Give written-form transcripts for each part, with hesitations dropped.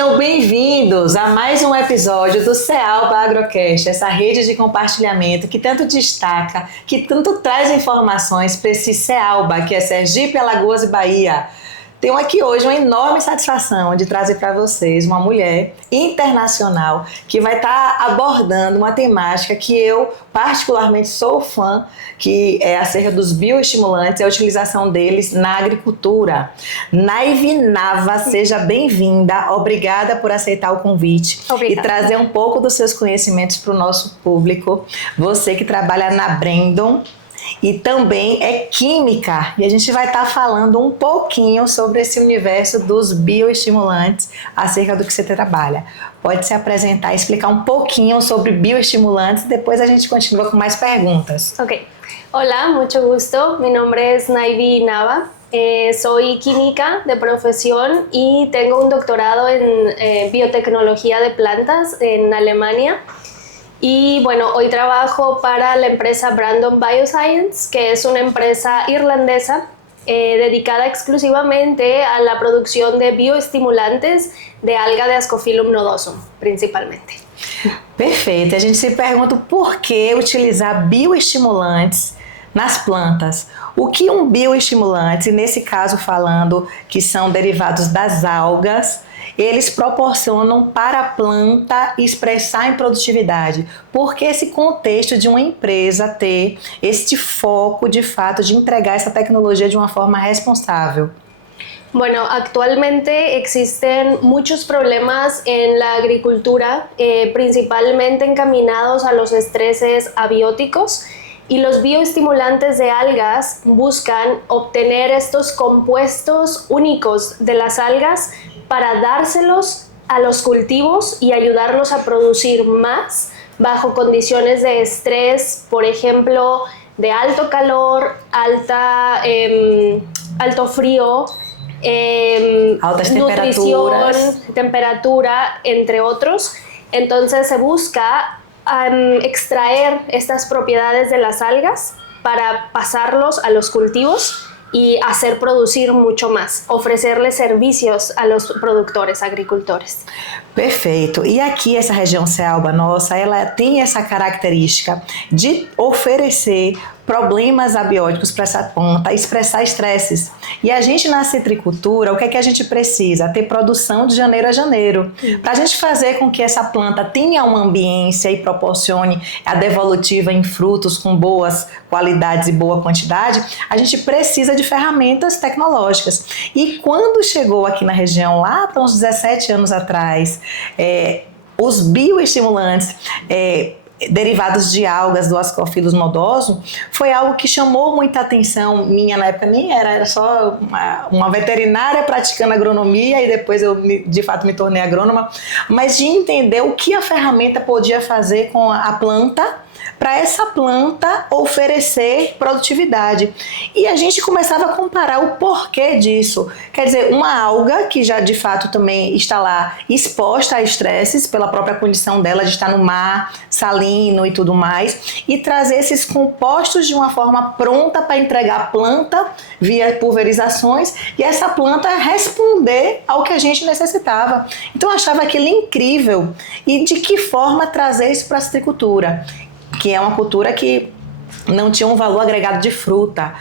Sejam bem-vindos a mais um episódio do Cealba Agrocast, essa rede de compartilhamento que tanto destaca, que tanto traz informações para esse Cealba, que é Sergipe, Alagoas e Bahia. Tenho aqui hoje uma enorme satisfação de trazer para vocês uma mulher internacional que vai estar abordando uma temática que eu particularmente sou fã, que é acerca dos bioestimulantes e a utilização deles na agricultura. Naive Nava, seja bem-vinda, obrigada por aceitar o convite. Obrigada. E trazer um pouco dos seus conhecimentos para o nosso público. Você que trabalha na Brandon e também é química, e a gente vai estar falando um pouquinho sobre esse universo dos bioestimulantes, acerca do que você trabalha. Pode se apresentar e explicar um pouquinho sobre bioestimulantes, depois a gente continua com mais perguntas. Ok. Hola, mucho gusto. Mi nombre es Naivi Nava. Soy química de profesión y tengo un doctorado en biotecnología de plantas en Alemania. Y bueno, hoy trabajo para la empresa Brandon Bioscience, que es una empresa irlandesa dedicada exclusivamente a la producción de bioestimulantes de alga de Ascophyllum nodosum, principalmente. Perfeito. A gente se pergunta por que utilizar bioestimulantes nas plantas. O que um bioestimulante, nesse caso falando que são derivados das algas, eles proporcionam para a planta expressar em produtividade? Porque esse contexto de uma empresa ter este foco, de fato, de entregar essa tecnologia de uma forma responsável? Bueno, actualmente existen muchos problemas en la agricultura, principalmente encaminados a los estreses abióticos, y los bioestimulantes de algas buscan obtener estos compuestos únicos de las algas para dárselos a los cultivos y ayudarlos a producir más bajo condiciones de estrés, por ejemplo, de alto calor, alto frío, altas nutrición, temperatura, entre otros. Entonces se busca extraer estas propiedades de las algas para pasarlos a los cultivos y hacer producir mucho más, ofrecerles servicios a los productores, agricultores. Perfeito. E aqui essa região Cealba nossa, ela tem essa característica de oferecer problemas abióticos para essa planta, expressar estresses. E a gente na citricultura, o que é que a gente precisa? Ter produção de janeiro a janeiro. Para a gente fazer com que essa planta tenha uma ambiência e proporcione a devolutiva em frutos com boas qualidades e boa quantidade, a gente precisa de ferramentas tecnológicas. E quando chegou aqui na região, lá para uns 17 anos atrás, os bioestimulantes derivados de algas do Ascophyllum nodosum, foi algo que chamou muita atenção minha na época, nem era só uma veterinária praticando agronomia, e depois eu de fato me tornei agrônoma, mas de entender o que a ferramenta podia fazer com a planta, para essa planta oferecer produtividade. E a gente começava a comparar o porquê disso. Quer dizer, uma alga que já de fato também está lá exposta a estresses pela própria condição dela de estar no mar, salino e tudo mais, e trazer esses compostos de uma forma pronta para entregar a planta via pulverizações e essa planta responder ao que a gente necessitava. Então eu achava aquilo incrível. E de que forma trazer isso para a citricultura, que é uma cultura que não tinha um valor agregado de fruta.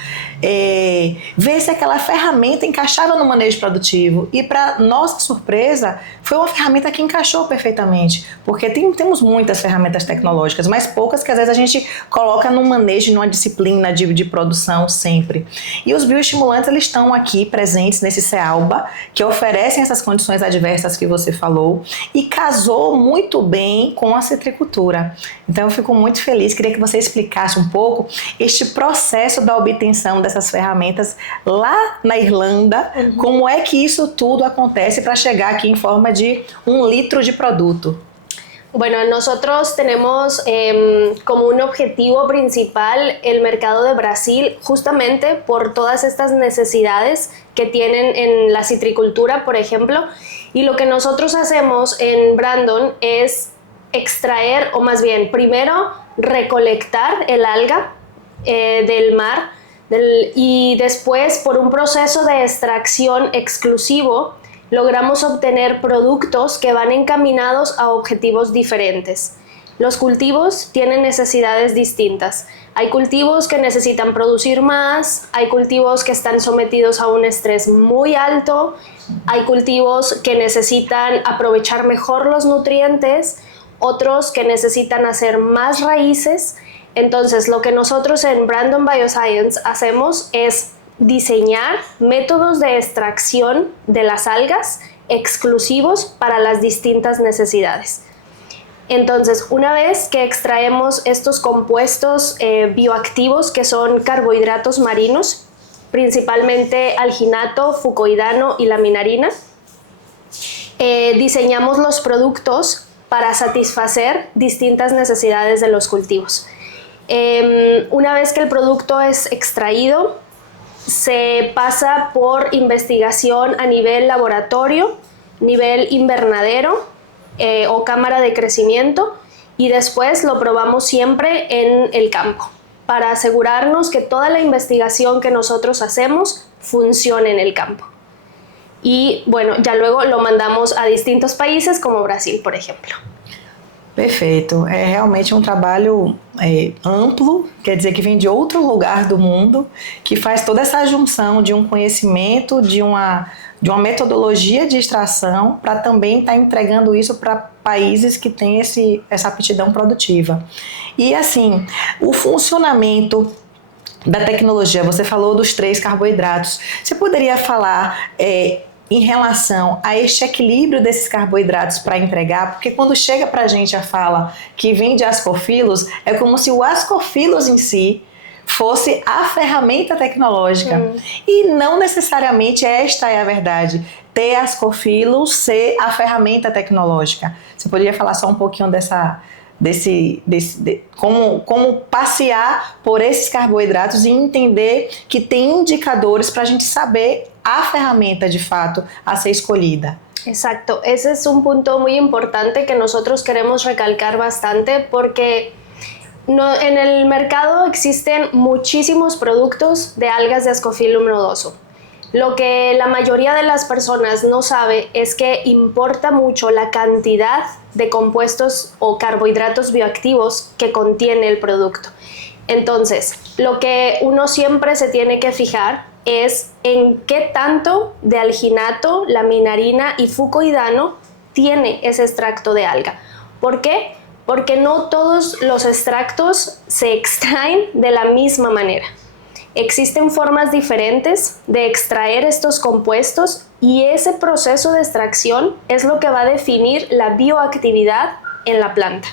Ver se aquela ferramenta encaixava no manejo produtivo, e para nossa surpresa foi uma ferramenta que encaixou perfeitamente, porque temos muitas ferramentas tecnológicas, mas poucas que às vezes a gente coloca num manejo, numa disciplina de produção sempre. E os bioestimulantes, eles estão aqui presentes nesse Cealba, que oferecem essas condições adversas que você falou, e casou muito bem com a citricultura. Então eu fico muito feliz, queria que você explicasse um pouco este processo da obtenção dessas ferramentas lá na Irlanda, como é que isso tudo acontece para chegar aqui em forma de 1 litro de produto. Bueno, nosotros tenemos como un objetivo principal el mercado de Brasil, justamente por todas estas necesidades que tienen en la citricultura, por ejemplo, y lo que nosotros hacemos en Brandon es extraer, o más bien, primero recolectar el alga del mar y después, por un proceso de extracción exclusivo, logramos obtener productos que van encaminados a objetivos diferentes. Los cultivos tienen necesidades distintas. Hay cultivos que necesitan producir más, hay cultivos que están sometidos a un estrés muy alto, hay cultivos que necesitan aprovechar mejor los nutrientes, otros que necesitan hacer más raíces. Entonces, lo que nosotros en Brandon Bioscience hacemos es diseñar métodos de extracción de las algas exclusivos para las distintas necesidades. Entonces, una vez que extraemos estos compuestos bioactivos que son carbohidratos marinos, principalmente alginato, fucoidano y laminarina, diseñamos los productos para satisfacer distintas necesidades de los cultivos. Una vez que el producto es extraído, se pasa por investigación a nivel laboratorio, nivel invernadero, o cámara de crecimiento, y después lo probamos siempre en el campo para asegurarnos que toda la investigación que nosotros hacemos funcione en el campo. Y bueno, ya luego lo mandamos a distintos países como Brasil, por ejemplo. Perfeito, é realmente um trabalho amplo, quer dizer que vem de outro lugar do mundo, que faz toda essa junção de um conhecimento, de uma metodologia de extração, para também estar entregando isso para países que têm essa aptidão produtiva. E assim, o funcionamento da tecnologia, você falou dos 3 carboidratos, você poderia falar em relação a este equilíbrio desses carboidratos para entregar? Porque quando chega para a gente a fala que vem de Ascophyllus, é como se o Ascophyllus em si fosse a ferramenta tecnológica. E não necessariamente esta é a verdade. Ter Ascophyllus ser a ferramenta tecnológica. Você poderia falar só um pouquinho como passear por esses carboidratos e entender que tem indicadores para a gente saber a ferramenta de fato a ser escolhida. Exacto, ese es un punto muy importante que nosotros queremos recalcar bastante porque en el mercado existen muchísimos productos de algas de Ascophyllum nodoso. Lo que la mayoría de las personas no sabe es que importa mucho la cantidad de compuestos o carbohidratos bioactivos que contiene el producto. Entonces, lo que uno siempre se tiene que fijar es en qué tanto de alginato, laminarina y fucoidano tiene ese extracto de alga. ¿Por qué? Porque no todos los extractos se extraen de la misma manera. Existen formas diferentes de extraer estos compuestos y ese proceso de extracción es lo que va a definir la bioactividad en la planta.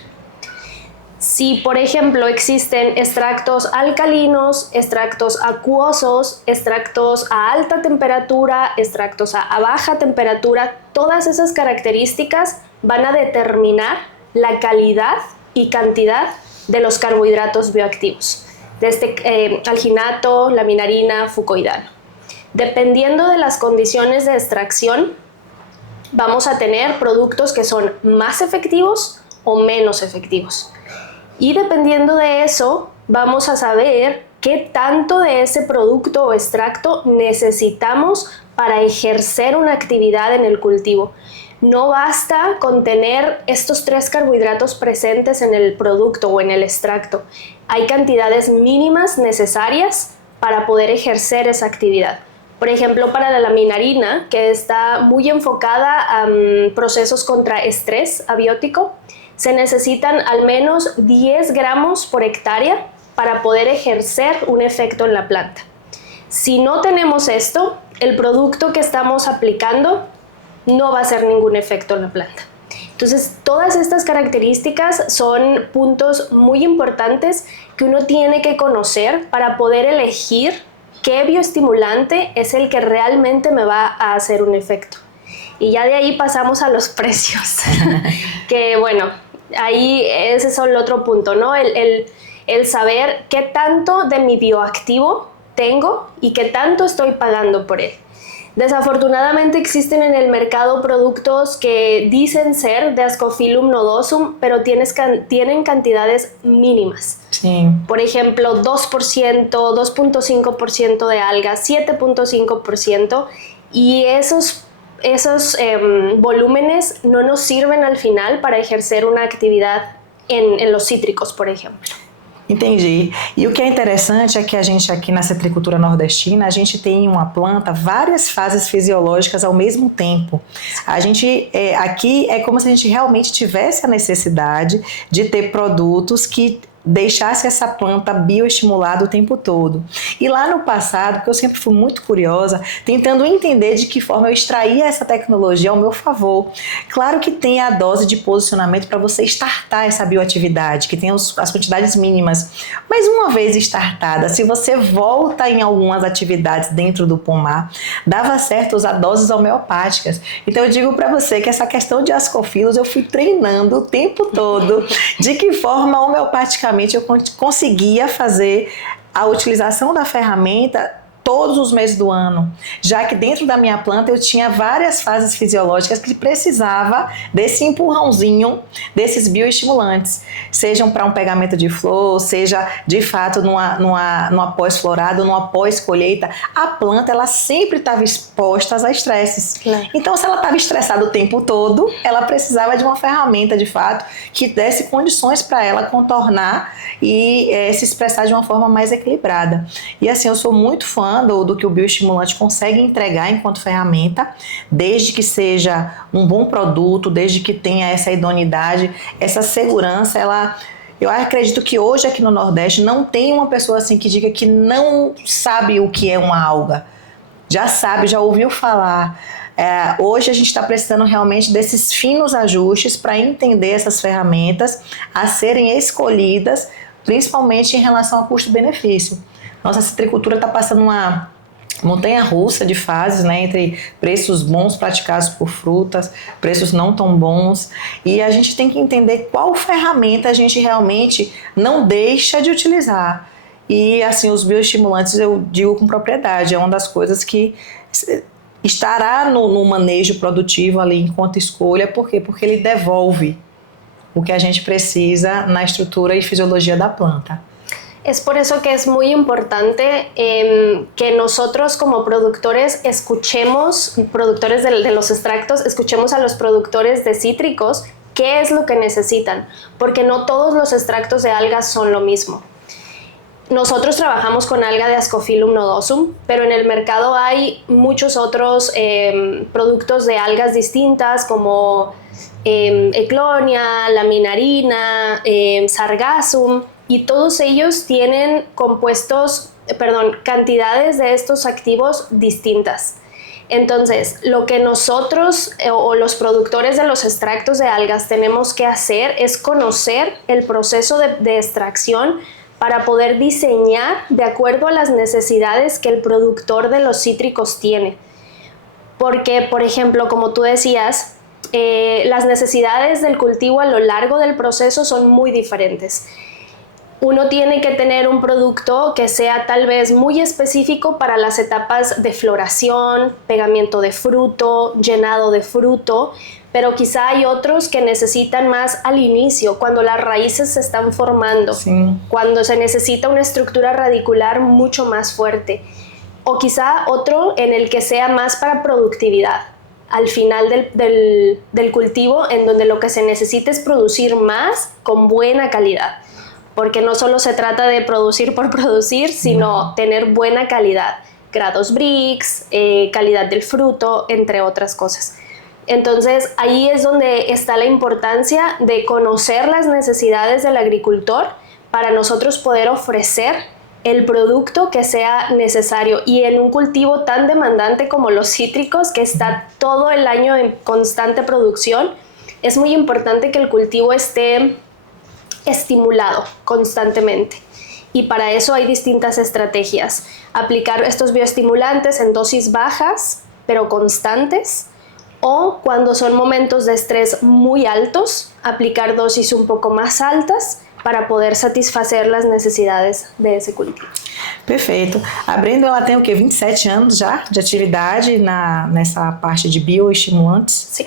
Si, por ejemplo, existen extractos alcalinos, extractos acuosos, extractos a alta temperatura, extractos a baja temperatura, todas esas características van a determinar la calidad y cantidad de los carbohidratos bioactivos, desde alginato, laminarina, fucoidano. Dependiendo de las condiciones de extracción, vamos a tener productos que son más efectivos o menos efectivos. Y dependiendo de eso, vamos a saber qué tanto de ese producto o extracto necesitamos para ejercer una actividad en el cultivo. No basta con tener estos 3 carbohidratos presentes en el producto o en el extracto. Hay cantidades mínimas necesarias para poder ejercer esa actividad. Por ejemplo, para la laminarina, que está muy enfocada a procesos contra estrés abiótico, se necesitan al menos 10 gramos por hectárea para poder ejercer un efecto en la planta. Si no tenemos esto, el producto que estamos aplicando no va a hacer ningún efecto en la planta. Entonces, todas estas características son puntos muy importantes que uno tiene que conocer para poder elegir qué bioestimulante es el que realmente me va a hacer un efecto. Y ya de ahí pasamos a los precios, que bueno, ahí ese es el otro punto, ¿no? El saber qué tanto de mi bioactivo tengo y qué tanto estoy pagando por él. Desafortunadamente existen en el mercado productos que dicen ser de Ascophyllum nodosum, pero tienen cantidades mínimas. Sí. Por ejemplo, 2%, 2.5% de algas, 7.5%, y esos esos volúmenes no nos sirven al final para ejercer una actividad en los cítricos, por ejemplo. Entendi. E o que é interessante é que a gente aqui na citricultura nordestina, a gente tem em uma planta várias fases fisiológicas ao mesmo tempo. A gente, aqui é como se a gente realmente tivesse a necessidade de ter produtos que deixasse essa planta bioestimulada o tempo todo. E lá no passado, porque eu sempre fui muito curiosa, tentando entender de que forma eu extraía essa tecnologia ao meu favor. Claro que tem a dose de posicionamento para você startar essa bioatividade, que tem as quantidades mínimas. Mas uma vez startada, se você volta em algumas atividades dentro do pomar, dava certo usar doses homeopáticas. Então eu digo para você que essa questão de ascofilos eu fui treinando o tempo todo, de que forma homeopaticamente eu conseguia fazer a utilização da ferramenta todos os meses do ano, já que dentro da minha planta eu tinha várias fases fisiológicas que precisava desse empurrãozinho desses bioestimulantes, sejam para um pegamento de flor, seja de fato numa pós-florada, numa pós-colheita, a planta ela sempre estava exposta a estresses. Claro. Então, se ela estava estressada o tempo todo, ela precisava de uma ferramenta de fato que desse condições para ela contornar e se expressar de uma forma mais equilibrada. E assim, eu sou muito fã do que o bioestimulante consegue entregar enquanto ferramenta, desde que seja um bom produto, desde que tenha essa idoneidade, essa segurança. Eu acredito que hoje aqui no Nordeste não tem uma pessoa assim que diga que não sabe o que é uma alga. Já sabe, já ouviu falar. Hoje a gente está precisando realmente desses finos ajustes para entender essas ferramentas a serem escolhidas, principalmente em relação a custo-benefício. Nossa citricultura está passando uma montanha-russa de fases, né, entre preços bons praticados por frutas, preços não tão bons, e a gente tem que entender qual ferramenta a gente realmente não deixa de utilizar. E assim, os bioestimulantes, eu digo com propriedade, é uma das coisas que estará no manejo produtivo ali enquanto escolha. Por quê? Porque ele devolve o que a gente precisa na estrutura e fisiologia da planta. Es por eso que es muy importante que nosotros como productores escuchemos, productores de los extractos, escuchemos a los productores de cítricos qué es lo que necesitan, porque no todos los extractos de algas son lo mismo. Nosotros trabajamos con alga de Ascophyllum nodosum, pero en el mercado hay muchos otros productos de algas distintas como Eclonia, Laminarina, Sargassum, y todos ellos tienen cantidades de estos activos distintas. Entonces, lo que nosotros o los productores de los extractos de algas tenemos que hacer es conocer el proceso de extracción para poder diseñar de acuerdo a las necesidades que el productor de los cítricos tiene. Porque, por ejemplo, como tú decías, las necesidades del cultivo a lo largo del proceso son muy diferentes. Uno tiene que tener un producto que sea tal vez muy específico para las etapas de floración, pegamiento de fruto, llenado de fruto, pero quizá hay otros que necesitan más al inicio, cuando las raíces se están formando, sí, cuando se necesita una estructura radicular mucho más fuerte, o quizá otro en el que sea más para productividad, al final del cultivo, en donde lo que se necesita es producir más con buena calidad. Porque no solo se trata de producir por producir, sino tener buena calidad, grados Brix, calidad del fruto, entre otras cosas. Entonces, ahí es donde está la importancia de conocer las necesidades del agricultor para nosotros poder ofrecer el producto que sea necesario. Y en un cultivo tan demandante como los cítricos, que está todo el año en constante producción, es muy importante que el cultivo esté estimulado constantemente, y para eso hay distintas estrategias: aplicar estos bioestimulantes en dosis bajas pero constantes, o cuando son momentos de estrés muy altos, aplicar dosis un poco más altas para poder satisfazer las necesidades de esse cultivo. Perfeito. A Brenda, ela tem o quê? 27 anos já de atividade nessa parte de bioestimulantes? Sim.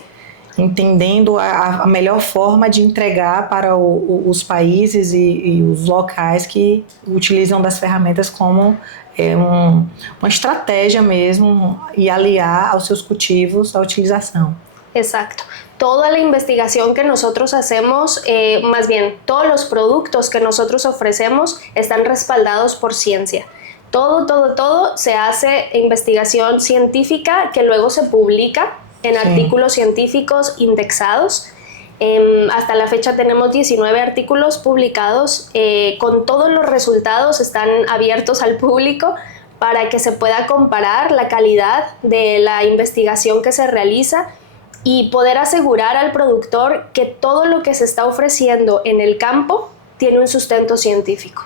entendendo a melhor forma de entregar para os países e os locais que utilizam das ferramentas como uma estratégia mesmo y aliar aos seus cultivos a utilización. Exacto. Toda la investigación que nosotros hacemos, más bien todos los productos que nosotros ofrecemos están respaldados por ciencia. Todo se hace investigación científica que luego se publica en artículos científicos indexados. Hasta la fecha tenemos 19 artículos publicados, con todos los resultados están abiertos al público para que se pueda comparar la calidad de la investigación que se realiza y poder asegurar al productor que todo lo que se está ofreciendo en el campo tiene un sustento científico.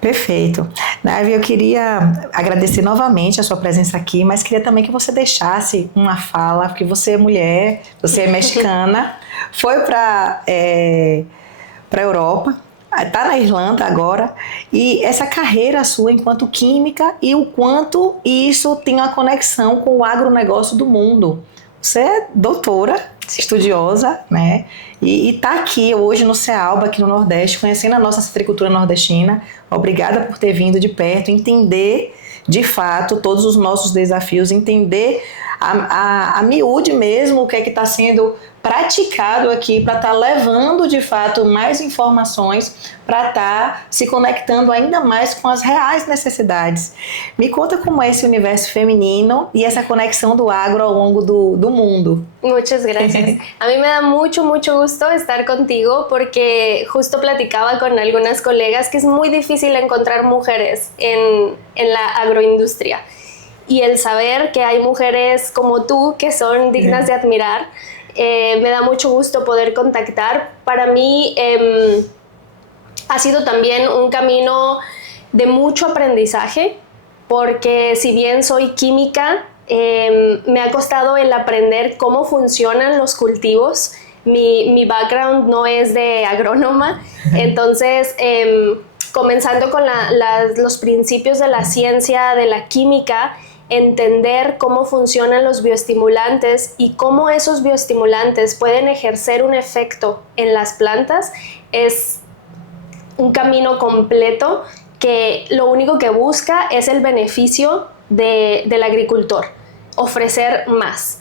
Perfeito. Naive, eu queria agradecer novamente a sua presença aqui, mas queria também que você deixasse uma fala, porque você é mulher, você é mexicana, foi para a Europa, está na Irlanda agora, e essa carreira sua enquanto química e o quanto isso tem uma conexão com o agronegócio do mundo. Você é doutora, estudiosa, né? E está aqui hoje no CEALBA, aqui no Nordeste, conhecendo a nossa citricultura nordestina. Obrigada por ter vindo de perto, entender de fato todos os nossos desafios, entender a miúde mesmo o que é que está sendo praticado aqui para estar levando de fato mais informações, para estar se conectando ainda mais com as reais necessidades. Me conta como é esse universo feminino e essa conexão do agro ao longo do mundo. Muchas gracias. A mí me da mucho gusto estar contigo porque justo platicaba con algunas colegas que es muy difícil encontrar mujeres en la agroindustria. Y el saber que hay mujeres como tú que son dignas de admirar, me da mucho gusto poder contactar. Para mí ha sido también un camino de mucho aprendizaje, porque si bien soy química, me ha costado el aprender cómo funcionan los cultivos. Mi background no es de agrónoma, entonces comenzando con los principios de la ciencia, de la química, entender cómo funcionan los bioestimulantes y cómo esos bioestimulantes pueden ejercer un efecto en las plantas es un camino completo que lo único que busca es el beneficio del agricultor, ofrecer más.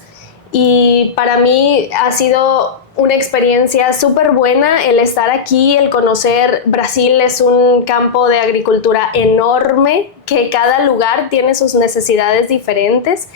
Y para mí ha sido una experiencia súper buena el estar aquí, el conocer. Brasil es un campo de agricultura enorme, que cada lugar tiene sus necesidades diferentes,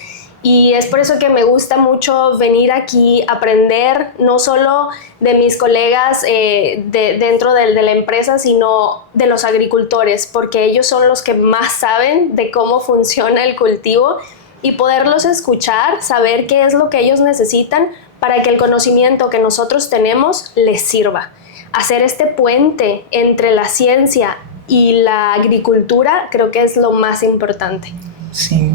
y es por eso que me gusta mucho venir aquí, aprender no solo de mis colegas dentro de la empresa, sino de los agricultores, porque ellos son los que más saben de cómo funciona el cultivo, y poderlos escuchar, saber qué es lo que ellos necesitan para que el conocimiento que nosotros tenemos les sirva. Hacer este puente entre la ciencia y la agricultura creo que es lo más importante. Sí.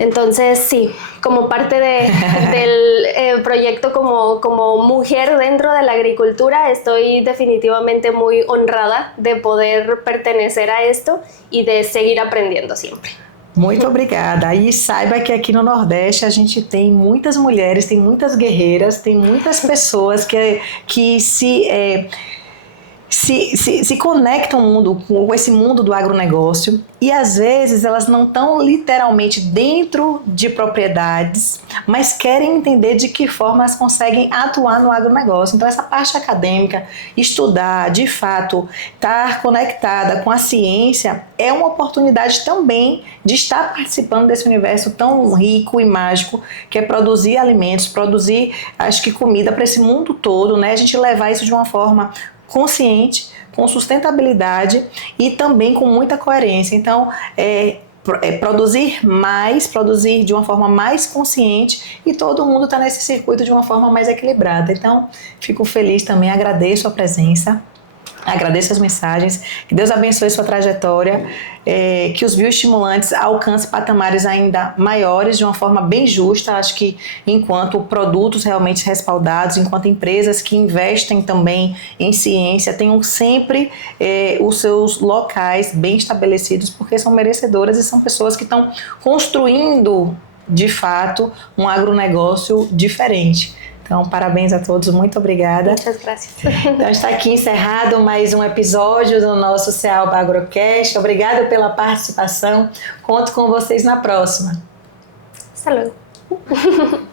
Entonces, sí, como parte del proyecto como mujer dentro de la agricultura, estoy definitivamente muy honrada de poder pertenecer a esto y de seguir aprendiendo siempre. Muito obrigada. E saiba que aqui no Nordeste a gente tem muitas mulheres, tem muitas guerreiras, tem muitas pessoas que se conectam com esse mundo do agronegócio, e às vezes elas não estão literalmente dentro de propriedades, mas querem entender de que forma elas conseguem atuar no agronegócio. Então essa parte acadêmica, estudar, de fato, estar conectada com a ciência é uma oportunidade também de estar participando desse universo tão rico e mágico que é produzir alimentos, produzir, acho que comida para esse mundo todo, né? A gente levar isso de uma forma consciente, com sustentabilidade e também com muita coerência. Então, produzir mais, produzir de uma forma mais consciente, e todo mundo está nesse circuito de uma forma mais equilibrada. Então, fico feliz também, agradeço a presença, agradeço as mensagens, que Deus abençoe sua trajetória, que os bioestimulantes alcancem patamares ainda maiores de uma forma bem justa. Acho que enquanto produtos realmente respaldados, enquanto empresas que investem também em ciência, tenham sempre os seus locais bem estabelecidos, porque são merecedoras e são pessoas que estão construindo de fato um agronegócio diferente. Então, parabéns a todos, muito obrigada. Muchas gracias. Então, está aqui encerrado mais um episódio do nosso Cealba Agrocast. Obrigada pela participação. Conto com vocês na próxima. Hasta luego.